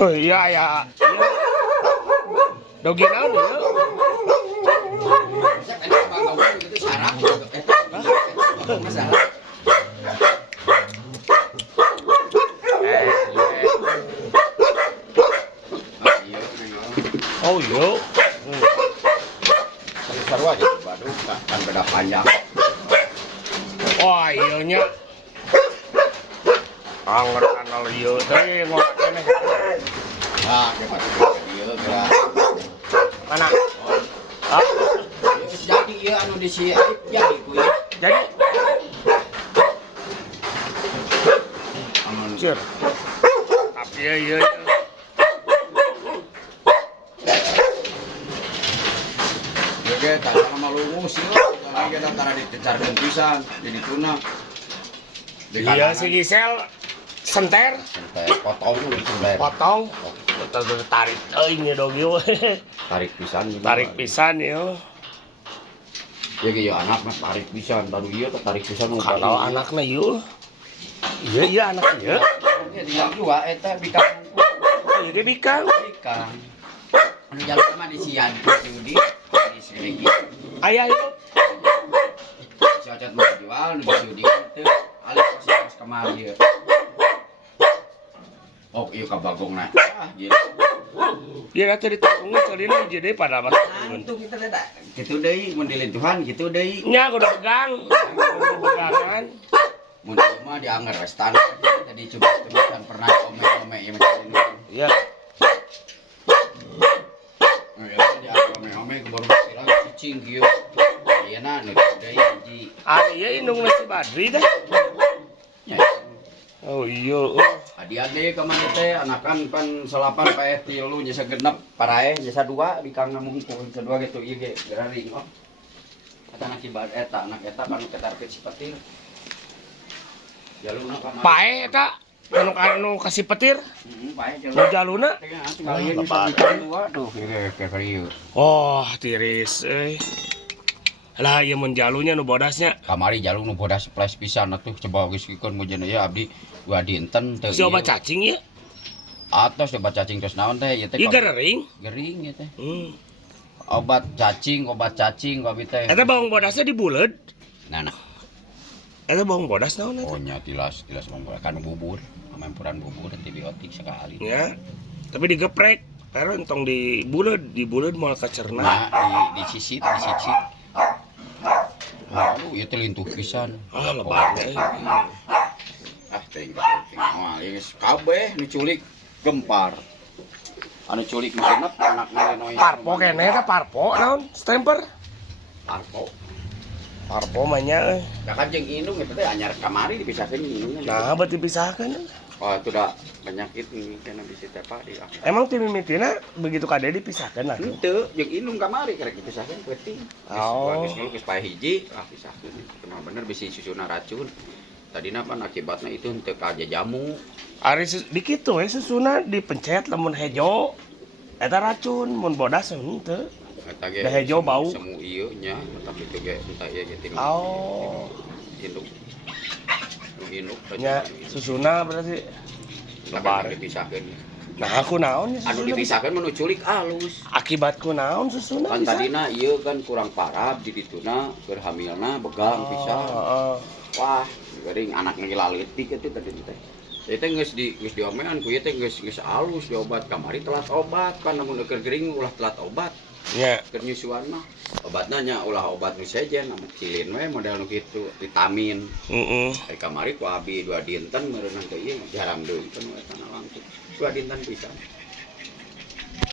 Oh iya ya. Dogi naon ya? Itu sarang itu masalah. Oh iya. Seru aja waduh kan beda panjang. Wah iya nya. Angger kanal ieu teh ngolak keneh. Nah, kepat ieu geura. Mana? Hah? Jadi ieu anu di si Arif jadi ku ieu. Jadi Amun Cur. Tapi iya. ge tara malungus ieu, lagi kita tara dicecarkeun pisan jadi tuna. Iya si Gisel senter, potong. Betul tarik euy nya dong ieu. Tarik pisan. Tarik pisan ieu. Ya ge ya anak mah tarik pisan, baru ieu tarik pisan Kalau anakna ieu. Iya anak ieu. Ya di dua eta bikang. Ieu ge bikang. Bikang. Anu jalan mah di sian di sini. Aya ieu. Cocot mah jual nu di teu alik pas kamari ieu. Oh, ieu ka bagongna. Ah, gila. Ieu teh ditanggung celina hiji deui pada mah. Antung kita da. Kitu deui mun dilintuhan kitu deui. Nya kudu pegang. Pegangan. Mun mah diangger standar tadi coba kan pernah ome-ome ieu macam ini. Iya. Ya, diangger ome-ome baru bilang cicing kieu. Ayeuna nu deui hiji. Ieu indung si Badri teh. Ya. Oh iya. Hadiah ge ka mana teh anakan pan 8 paeh 3 nya sagenep parae nya 2 bikang mungkul 2 gitu ieu ge geraring oh. Eta anak ibad eta anak eta kan ketarpit si petir. Jaluna ka mana? Pae eta anu kasih petir. Paeh Nu jaluna. Tinggal ieu di 2 tuh ieu Oh, tiris euy. Lah ieu mun jalunya nu bodasnya. kamari jalung nu bodas flash pisan atuh coba geus kikeun mujana ya abdi 2 dinten teu. Si obat cacing ya? Atos obat cacing tos naon teh ieu teh? Ieu gering. Gering ieu teh. Obat cacing abi teh. Eta bawang bodasnya dibuleud. Nah. Eta bawang bodas naon eta? Oh nya tilas mangga kan bubur, mampuran bubur antibiotik sekali. Ya. Tapi digeprek. Pero entong dibuleud moal kacerna. Nah, dicicit. Aduh, ieu teh lintuh pisan. Ah, lebar euy. Teuing moal geus kabeh nu culik gempar. Anu culik mah genep anakna lenoy. Parpo keneh eta parpo naon? Stemper. Parpo mah nya euy. Da kan jeung indung eta teh anyar kamari dipisahkeun indungnya. Nah, berarti dipisahkeun. Oh, itu da penyakit ini kana bisa teh Pak di. Emang tim mimitina begitu kade dipisahkeun lah. Henteu, jeung indung kamari karek dipisahkeun peuting. Oh. Geus pae hiji, pisahkeun. Kumaha bener bisi susuna racun. Tadina pan akibatna itu henteu kaja jamu. Ari dikitu we susuna dipencet lamun hejo. Eta racun mun bodas henteu. Eta ge hejo bau. Semu ieu nya, tapi itu ge entah ieu ge ting. Oh. Induk. Induk Nya susuna berarti lebar dipisahkeun. Nah, aku naon ya Anu dipisahkeun menu culik alus. Akibatku naon susuna? Kan tadina ieu kan kurang parah di dituna keur hamilna begang pisan. Wah, geuring anakna ge laletik atuh tadi teh. Ieu teh geus diomean ku ieu teh geus alus diobat kamari telat obat kan namun keur geuring ulah telat obat. Nya. Keur nyusuan mah obatna nya ulah obat nu sejen anu cilin we model nu kitu vitamin. Ari kamari ku abi 2 dinten meureun teh ieu jarang deui kan eta langsung 2 dinten pisan.